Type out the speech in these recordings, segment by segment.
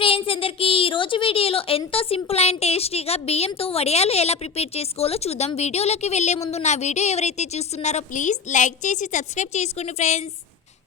Friends అందరికీ ఈ రోజు వీడియోలో ఎంతో సింపుల్ అండ్ టేస్టీగా బియ్యంతో వడియాలు ఎలా ప్రిపేర్ చేసుకోవాలో చూద్దాం. వీడియోలోకి వెళ్ళే ముందు నా వీడియో ఎవరైతే చూస్తున్నారో ప్లీజ్ లైక్ చేసి సబ్స్క్రైబ్ చేసుకోండి ఫ్రెండ్స్.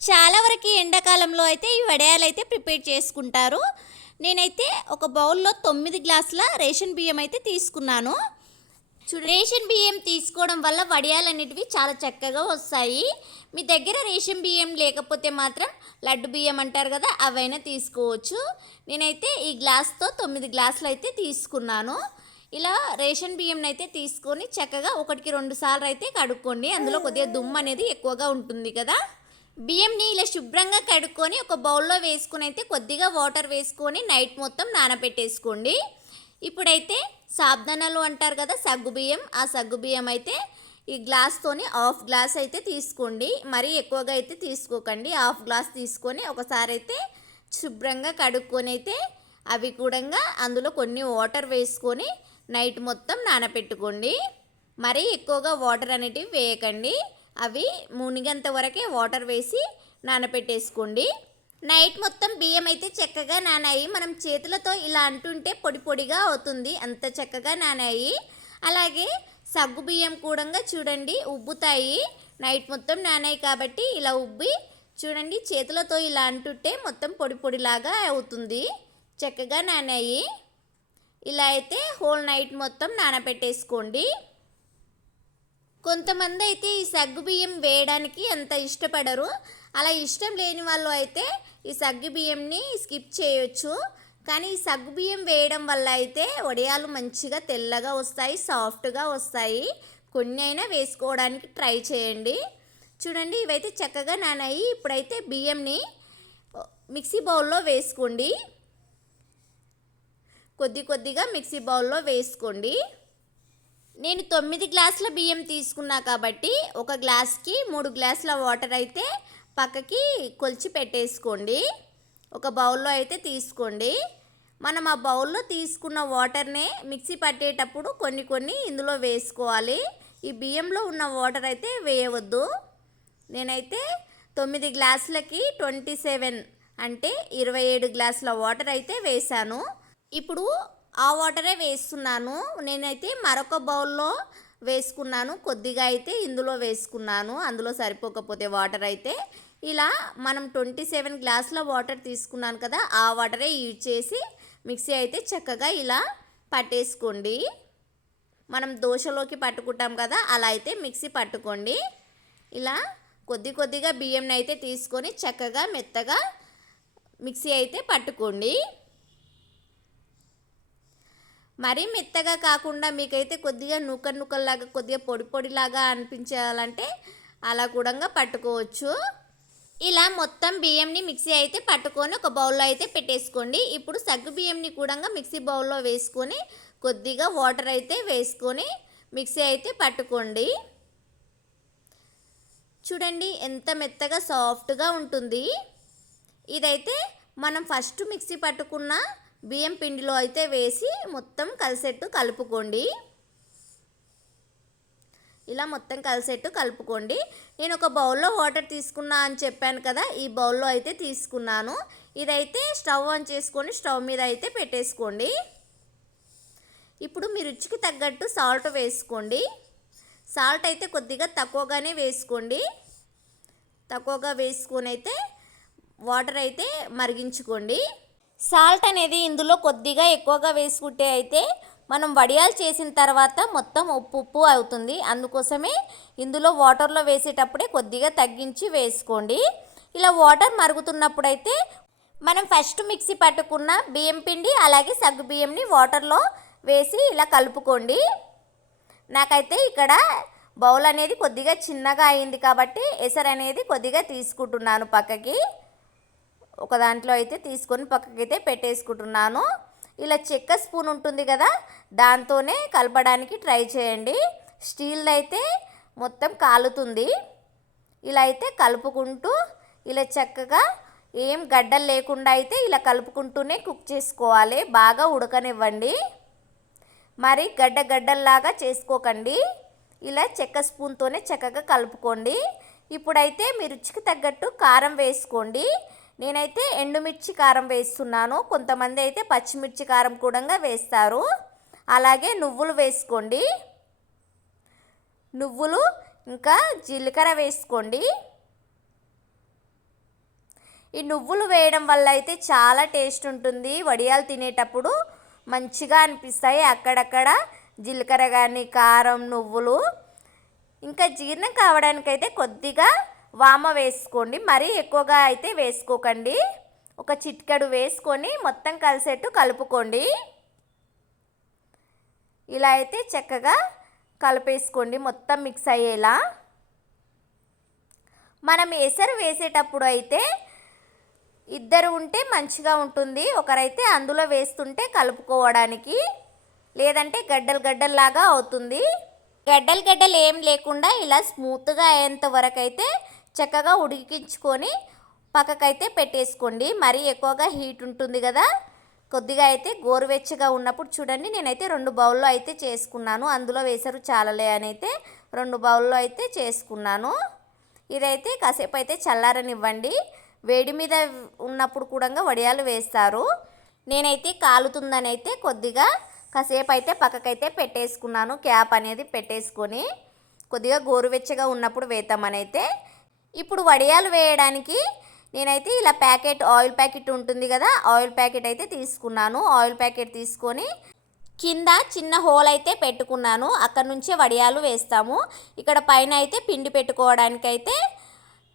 చాలా వరకు ఎండాకాలంలో అయితే ఈ వడియాలు అయితే ప్రిపేర్ చేసుకుంటారు. నేనైతే ఒక బౌల్లో 9 గ్లాసుల రేషన్ బియ్యం అయితే తీసుకున్నాను. రేషన్ బియ్యం తీసుకోవడం వల్ల వడియాలు అనేటివి చాలా చక్కగా వస్తాయి. మీ దగ్గర రేషన్ బియ్యం లేకపోతే మాత్రం లడ్డు బియ్యం అంటారు కదా, అవైనా తీసుకోవచ్చు. నేనైతే ఈ గ్లాస్తో 9 గ్లాసులు అయితే తీసుకున్నాను. ఇలా రేషన్ బియ్యం అయితే తీసుకొని చక్కగా 1-2 సార్లు అయితే కడుక్కోండి. అందులో కొద్దిగా దుమ్ము అనేది ఎక్కువగా ఉంటుంది కదా. బియ్యంని ఇలా శుభ్రంగా కడుక్కొని ఒక బౌల్లో వేసుకొని అయితే కొద్దిగా వాటర్ వేసుకొని నైట్ మొత్తం నానబెట్టేసుకోండి. ఇప్పుడైతే సాబ్దానాలు అంటారు కదా, సగ్గుబియ్యం, ఆ సగ్గుబియ్యం అయితే ఈ గ్లాస్తోని హాఫ్ గ్లాస్ అయితే తీసుకోండి. మరీ ఎక్కువగా అయితే తీసుకోకండి. హాఫ్ గ్లాస్ తీసుకొని ఒకసారి అయితే శుభ్రంగా కడుక్కొని అయితే అవి కూడా అందులో కొన్ని వాటర్ వేసుకొని నైట్ మొత్తం నానబెట్టుకోండి. మరీ ఎక్కువగా వాటర్ అనేటివి వేయకండి. అవి మునిగేంత వరకే వాటర్ వేసి నానబెట్టేసుకోండి. నైట్ మొత్తం బియ్యం అయితే చక్కగా నానాయి. మనం చేతులతో ఇలా అంటుంటే పొడి పొడిగా అవుతుంది, అంత చక్కగా నానాయి. అలాగే సగ్గు బియ్యం కూడా చూడండి ఉబ్బుతాయి. నైట్ మొత్తం నానాయి కాబట్టి ఇలా ఉబ్బి చూడండి చేతులతో ఇలా అంటుంటే మొత్తం పొడి పొడిలాగా అవుతుంది. చక్కగా నానాయి. ఇలా అయితే హోల్ నైట్ మొత్తం నానబెట్టేసుకోండి. కొంతమంది అయితే ఈ సగ్గు బియ్యం వేయడానికి అంత ఇష్టపడరు. అలా ఇష్టం లేని వాళ్ళు అయితే ఈ సగ్గు బియ్యంని స్కిప్ చేయొచ్చు. కానీ ఈ సగ్గు బియ్యం వేయడం వల్ల అయితే వడియాలు మంచిగా తెల్లగా వస్తాయి, సాఫ్ట్గా వస్తాయి. కొన్ని అయినా వేసుకోవడానికి ట్రై చేయండి. చూడండి ఇవైతే చక్కగా నానాయి. ఇప్పుడైతే బియ్యంని మిక్సీ బౌల్లో వేసుకోండి. కొద్దిగా మిక్సీ బౌల్లో వేసుకోండి. నేను 9 గ్లాసుల బియ్యం తీసుకున్నా కాబట్టి ఒక గ్లాస్కి 3 గ్లాసుల వాటర్ అయితే పక్కకి కొలిచి పెట్టేసుకోండి. ఒక బౌల్లో అయితే తీసుకోండి. మనం ఆ బౌల్లో తీసుకున్న వాటర్నే మిక్సీ పట్టేటప్పుడు కొన్ని ఇందులో వేసుకోవాలి. ఈ బియ్యంలో ఉన్న వాటర్ అయితే వేయవద్దు. నేనైతే 9 గ్లాసులకి 27 అంటే 27 గ్లాసుల వాటర్ అయితే వేశాను. ఇప్పుడు ఆ వాటరే వేస్తున్నాను. నేనైతే మరొక బౌల్లో వేసుకున్నాను, కొద్దిగా అయితే ఇందులో వేసుకున్నాను. అందులో సరిపోకపోతే వాటర్ అయితే ఇలా మనం 27 గ్లాసుల వాటర్ తీసుకున్నాను కదా, ఆ వాటరే యూజ్ చేసి మిక్సీ అయితే చక్కగా ఇలా పట్టేసుకోండి. మనం దోశలోకి పట్టుకుంటాం కదా, అలా అయితే మిక్సీ పట్టుకోండి. ఇలా కొద్దిగా బియ్యంని అయితే తీసుకొని చక్కగా మెత్తగా మిక్సీ అయితే పట్టుకోండి. మరీ మెత్తగా కాకుండా మీకైతే కొద్దిగా నూకల్లాగా కొద్దిగా పొడిలాగా అనిపించాలంటే అలా కూడా పట్టుకోవచ్చు. ఇలా మొత్తం బియ్యంని మిక్సీ అయితే పట్టుకొని ఒక బౌల్లో అయితే పెట్టేసుకోండి. ఇప్పుడు సగ్గు బియ్యంని కూడా మిక్సీ బౌల్లో వేసుకొని కొద్దిగా వాటర్ అయితే వేసుకొని మిక్సీ అయితే పట్టుకోండి. చూడండి ఎంత మెత్తగా సాఫ్ట్గా ఉంటుంది. ఇదైతే మనం ఫస్ట్ మిక్సీ పట్టుకున్న బియ్యం పిండిలో అయితే వేసి మొత్తం కలిసేట్టు కలుపుకోండి. ఇలా మొత్తం కలిసేట్టు కలుపుకోండి. నేను ఒక బౌల్లో వాటర్ తీసుకున్నా అని చెప్పాను కదా, ఈ బౌల్లో అయితే తీసుకున్నాను. ఇదైతే స్టవ్ ఆన్ చేసుకొని స్టవ్ మీద అయితే పెట్టేసుకోండి. ఇప్పుడు మీ రుచికి తగ్గట్టు సాల్ట్ వేసుకోండి. సాల్ట్ అయితే కొద్దిగా తక్కువగానే వేసుకోండి. తక్కువగా వేసుకొని అయితే వాటర్ అయితే మరిగించుకోండి. సాల్ట్ అనేది ఇందులో కొద్దిగా ఎక్కువగా వేసుకుంటే అయితే మనం వడియాలు చేసిన తర్వాత మొత్తం ఉప్పు అవుతుంది. అందుకోసమే ఇందులో వాటర్లో వేసేటప్పుడే కొద్దిగా తగ్గించి వేసుకోండి. ఇలా వాటర్ మరుగుతున్నప్పుడైతే మనం ఫస్ట్ మిక్సీ పట్టుకున్న బియ్యం పిండి అలాగే సగ్గు బియ్యంని వాటర్లో వేసి ఇలా కలుపుకోండి. నాకైతే ఇక్కడ బౌల్ అనేది కొద్దిగా చిన్నగా అయింది కాబట్టి ఎసరు అనేది కొద్దిగా తీసుకుంటున్నాను పక్కకి. ఒక దాంట్లో అయితే తీసుకొని పక్కకి అయితే పెట్టేసుకుంటున్నాను. ఇలా చెక్క స్పూన్ ఉంటుంది కదా, దాంతోనే కలపడానికి ట్రై చేయండి. స్టీల్ అయితే మొత్తం కాలుతుంది. ఇలా అయితే కలుపుకుంటూ ఇలా చక్కగా ఏం గడ్డలు లేకుండా అయితే ఇలా కలుపుకుంటూనే కుక్ చేసుకోవాలి. బాగా ఉడకనివ్వండి. మరి గడ్డల్లాగా చేసుకోకండి. ఇలా చెక్క స్పూన్తోనే చక్కగా కలుపుకోండి. ఇప్పుడైతే మీ రుచికి తగ్గట్టు కారం వేసుకోండి. నేనైతే ఎండుమిర్చి కారం వేస్తున్నాను. కొంతమంది అయితే పచ్చిమిర్చి కారం కూడా వేస్తారు. అలాగే నువ్వులు వేసుకోండి. నువ్వులు ఇంకా జీలకర్ర వేసుకోండి. ఈ నువ్వులు వేయడం వల్ల అయితే చాలా టేస్ట్ ఉంటుంది. వడియాలు తినేటప్పుడు మంచిగా అనిపిస్తాయి. అక్కడక్కడ జీలకర్ర కానీ కారం నువ్వులు. ఇంకా జీర్ణం కావడానికైతే కొద్దిగా వామ వేసుకోండి. మరీ ఎక్కువగా అయితే వేసుకోకండి. ఒక చిటికెడు వేసుకొని మొత్తం కలిసేట్టు కలుపుకోండి. ఇలా అయితే చక్కగా కలిపేసుకోండి మొత్తం మిక్స్ అయ్యేలా. మనం ఎసరు వేసేటప్పుడు అయితే ఇద్దరు ఉంటే మంచిగా ఉంటుంది. ఒకరైతే అందులో వేస్తుంటే కలుపుకోవడానికి, లేదంటే గడ్డలు గడ్డల్లాగా అవుతుంది. గడ్డలు గడ్డలు ఏం లేకుండా ఇలా స్మూత్గా అయ్యేంత వరకు అయితే చక్కగా ఉడికించుకొని పక్కకైతే పెట్టేసుకోండి. మరీ ఎక్కువగా హీట్ ఉంటుంది కదా, కొద్దిగా అయితే గోరువెచ్చగా ఉన్నప్పుడు చూడండి. నేనైతే 2 బౌల్లో అయితే చేసుకున్నాను. అందులో వేసారు చాలలే అని అయితే 2 బౌల్లో అయితే చేసుకున్నాను. ఇదైతే కాసేపు అయితే చల్లారనివ్వండి. వేడి మీద ఉన్నప్పుడు కూడా వడియాలు వేస్తారు. నేనైతే కాలుతుందని అయితే కొద్దిగా కాసేపు అయితే పక్కకైతే పెట్టేసుకున్నాను. క్యాప్ అనేది పెట్టేసుకొని కొద్దిగా గోరువెచ్చగా ఉన్నప్పుడు వేద్దామని అయితే. ఇప్పుడు వడియాలు వేయడానికి నేనైతే ఇలా ఆయిల్ ప్యాకెట్ ఉంటుంది కదా, ఆయిల్ ప్యాకెట్ అయితే తీసుకున్నాను. ఆయిల్ ప్యాకెట్ తీసుకొని కింద చిన్న హోల్ అయితే పెట్టుకున్నాను. అక్కడ నుంచే వడియాలు వేస్తాము. ఇక్కడ పైన అయితే పిండి పెట్టుకోవడానికైతే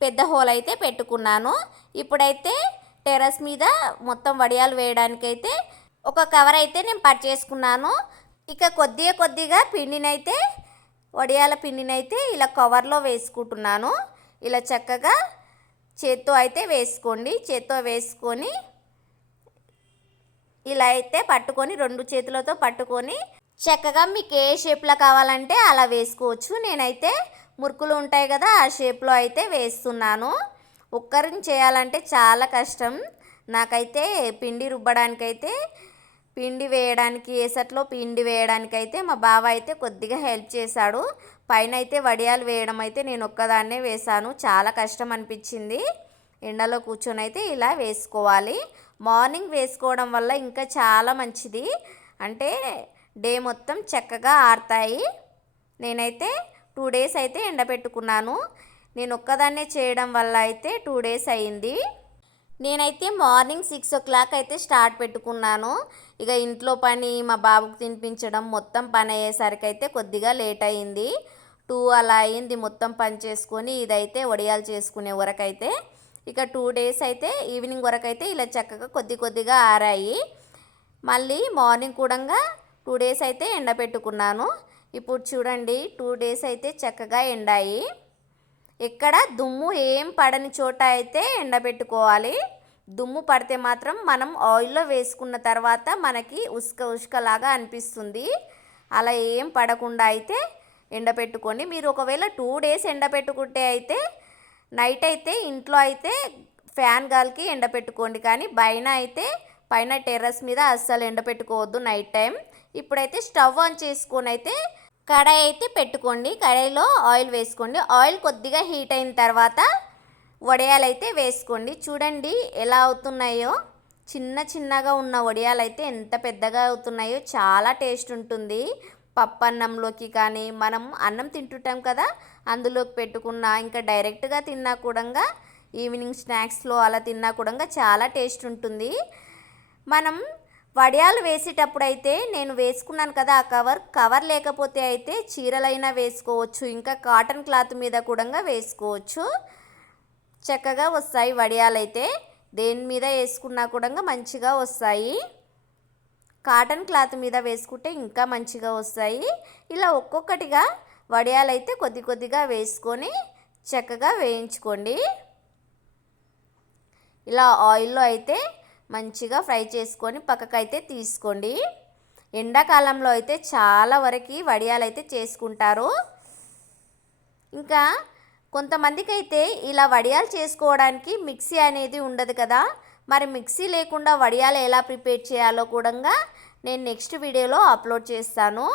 పెద్ద హోల్ అయితే పెట్టుకున్నాను. ఇప్పుడైతే టెర్రస్ మీద మొత్తం వడియాలు వేయడానికైతే ఒక కవర్ అయితే నేను చేసుకున్నాను. ఇక కొద్దిగా పిండినైతే వడియాల పిండినైతే ఇలా కవర్లో వేసుకుంటున్నాను. ఇలా చక్కగా చేత్తో అయితే వేసుకోండి. చేత్తో వేసుకొని ఇలా అయితే పట్టుకొని 2 చేతులతో పట్టుకొని చక్కగా మీకు ఏ షేప్లో కావాలంటే అలా వేసుకోవచ్చు. నేనైతే మురుకులు ఉంటాయి కదా, ఆ షేప్లో అయితే వేస్తున్నాను. ఒక్కరిని చేయాలంటే చాలా కష్టం. నాకైతే పిండి రుబ్బడానికైతే పిండి వేయడానికి ఎసట్లో పిండి వేయడానికైతే మా బావ అయితే కొద్దిగా హెల్ప్ చేశాడు. పైన అయితే వడియాలు వేయడం అయితే నేను ఒక్కదాన్నే వేశాను. చాలా కష్టం అనిపించింది. ఎండలో కూర్చొని అయితే ఇలా వేసుకోవాలి. మార్నింగ్ వేసుకోవడం వల్ల ఇంకా చాలా మంచిది. అంటే డే మొత్తం చక్కగా ఆరుతాయి. నేనైతే 2 డేస్ అయితే ఎండబెట్టుకున్నాను. నేను ఒక్కదాన్నే చేయడం వల్ల అయితే 2 డేస్ అయింది. నేనైతే మార్నింగ్ 6 o'clock అయితే స్టార్ట్ పెట్టుకున్నాను. ఇక ఇంట్లో పని, మా బాబుకు తినిపించడం మొత్తం పని అయ్యేసరికి అయితే కొద్దిగా లేట్ అయింది. 2 అలా అయింది మొత్తం పని చేసుకొని. ఇదైతే వడియాలు చేసుకునే వరకు అయితే ఇక 2 డేస్ అయితే ఈవినింగ్ వరకు అయితే ఇలా చక్కగా కొద్దిగా ఆరాయి. మళ్ళీ మార్నింగ్ కూడా 2 డేస్ అయితే ఎండబెట్టుకున్నాను. ఇప్పుడు చూడండి 2 డేస్ అయితే చక్కగా ఎండాయి. ఎక్కడ దుమ్ము ఏం పడని చోట అయితే ఎండబెట్టుకోవాలి. దుమ్ము పడితే మాత్రం మనం ఆయిల్లో వేసుకున్న తర్వాత మనకి ఉసుకలాగా అనిపిస్తుంది. అలా ఏం పడకుండా అయితే ఎండబెట్టుకోండి. మీరు ఒకవేళ 2 డేస్ ఎండబెట్టుకుంటే అయితే నైట్ అయితే ఇంట్లో అయితే ఫ్యాన్ గాలికి ఎండబెట్టుకోండి. కానీ పైన టెర్రస్ మీద అస్సలు ఎండబెట్టుకోవద్దు నైట్ టైం. ఇప్పుడైతే స్టవ్ ఆన్ చేసుకొని అయితే కడాయి అయితే పెట్టుకోండి. కడాయిలో ఆయిల్ వేసుకోండి. ఆయిల్ కొద్దిగా హీట్ అయిన తర్వాత వడియాలు అయితే వేసుకోండి. చూడండి ఎలా అవుతున్నాయో. చిన్నగా ఉన్న వడియాలు అయితే ఎంత పెద్దగా అవుతున్నాయో. చాలా టేస్ట్ ఉంటుంది. పప్పు అన్నంలోకి కానీ, మనం అన్నం తింటుంటాం కదా, అందులోకి పెట్టుకున్నా, ఇంకా డైరెక్ట్గా తిన్నా కూడా, ఈవినింగ్ స్నాక్స్లో అలా తిన్నా కూడా చాలా టేస్ట్ ఉంటుంది. మనం వడియాలు వేసేటప్పుడు అయితే నేను వేసుకున్నాను కదా ఆ కవర్ లేకపోతే అయితే చీరలైనా వేసుకోవచ్చు. ఇంకా కాటన్ క్లాత్ మీద కూడా వేసుకోవచ్చు. చక్కగా వస్తాయి వడియాలు అయితే. దేని మీద వేసుకున్నా కూడా మంచిగా వస్తాయి. కాటన్ క్లాత్ మీద వేసుకుంటే ఇంకా మంచిగా వస్తాయి. ఇలా ఒక్కొక్కటిగా వడియాలు అయితే కొద్దిగా వేసుకొని చక్కగా వేయించుకోండి. ఇలా ఆయిల్లో అయితే మంచిగా ఫ్రై చేసుకొని పక్కకైతే తీసుకోండి. ఎండాకాలంలో అయితే చాలా వరకు వడియాలు అయితే చేసుకుంటారు. ఇంకా కొంతమందికి అయితే ఇలా వడియాలు చేసుకోవడానికి మిక్సీ అనేది ఉండదు కదా, మరి మిక్సీ లేకుండా వడియాలు ఎలా ప్రిపేర్ చేయాలో కూడా నేను నెక్స్ట్ వీడియోలో అప్లోడ్ చేస్తాను.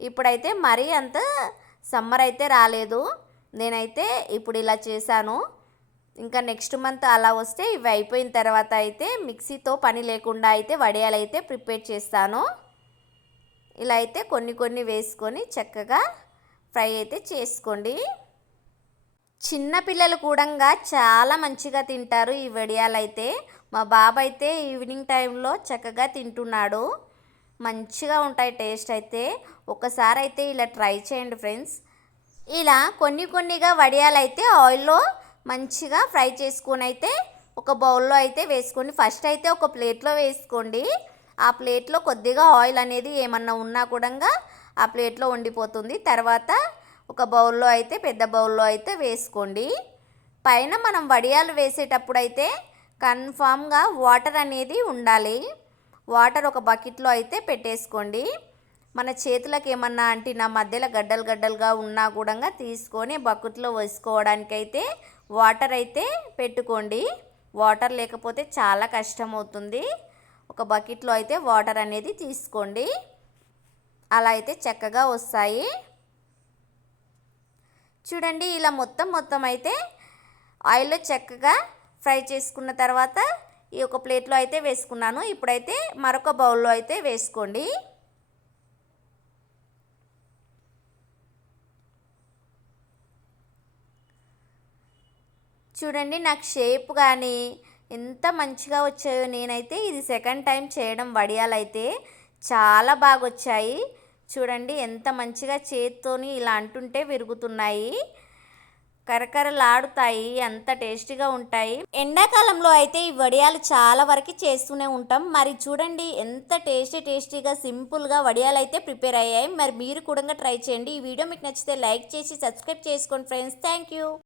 ఇప్పుడైతే మరీ అంత సమ్మర్ అయితే రాలేదు. నేనైతే ఇప్పుడు ఇలా చేశాను. ఇంకా నెక్స్ట్ మంత్ అలా వస్తే ఇవి అయిపోయిన తర్వాత అయితే మిక్సీతో పని లేకుండా అయితే వడియాలు అయితే ప్రిపేర్ చేస్తాను. ఇలా అయితే కొన్ని కొన్ని వేసుకొని చక్కగా ఫ్రై అయితే చేసుకోండి. చిన్న పిల్లలు కూడా చాలా మంచిగా తింటారు ఈ వడియాలు అయితే. మా బాబు అయితే ఈవినింగ్ టైంలో చక్కగా తింటున్నాడు. మంచిగా ఉంటాయి టేస్ట్ అయితే. ఒకసారి అయితే ఇలా ట్రై చేయండి ఫ్రెండ్స్. ఇలా కొన్ని కొన్నిగా వడియాలు అయితే ఆయిల్లో మంచిగా ఫ్రై చేసుకొని అయితే ఒక బౌల్లో అయితే వేసుకోండి. ఫస్ట్ అయితే ఒక ప్లేట్లో వేసుకోండి. ఆ ప్లేట్లో కొద్దిగా ఆయిల్ అనేది ఏమన్నా ఉన్నా కూడా ఆ ప్లేట్లో ఉండిపోతుంది. తర్వాత ఒక బౌల్లో అయితే పెద్ద బౌల్లో అయితే వేసుకోండి. పైన మనం వడియాలు వేసేటప్పుడు అయితే కన్ఫామ్గా వాటర్ అనేది ఉండాలి. వాటర్ ఒక బకెట్లో అయితే పెట్టేసుకోండి. మన చేతులకు ఏమన్నా అంటిన మధ్యలో గడ్డలు గడ్డలుగా ఉన్నా కూడా తీసుకొని బకెట్లో వేసుకోవడానికైతే వాటర్ అయితే పెట్టుకోండి. వాటర్ లేకపోతే చాలా కష్టం అవుతుంది. ఒక బకెట్లో అయితే వాటర్ అనేది తీసుకోండి. అలా అయితే చక్కగా వస్తాయి. చూడండి ఇలా మొత్తం అయితే ఆయిల్లో చక్కగా ఫ్రై చేసుకున్న తర్వాత ఈ ఒక ప్లేట్లో అయితే వేసుకున్నాను. ఇప్పుడైతే మరొక బౌల్లో అయితే వేసుకోండి. చూడండి నాకు షేప్ కానీ ఎంత మంచిగా వచ్చాయో. నేనైతే ఇది సెకండ్ టైం చేయడం వడియాలు అయితే చాలా బాగా వచ్చాయి. చూడండి ఎంత మంచిగా చేత్తోని ఇలా అంటుంటే విరుగుతున్నాయి, కరకరలాడుతాయి, అంత టేస్టీగా ఉంటాయి. ఎండాకాలంలో అయితే ఈ వడియాలు చాలా వరకు చేస్తూనే ఉంటాం. మరి చూడండి ఎంత టేస్టీగా సింపుల్గా వడియాలు అయితే ప్రిపేర్ అయ్యాయి. మరి మీరు కూడా ట్రై చేయండి. ఈ వీడియో మీకు నచ్చితే లైక్ చేసి సబ్స్క్రైబ్ చేసుకోండి ఫ్రెండ్స్. Thank you.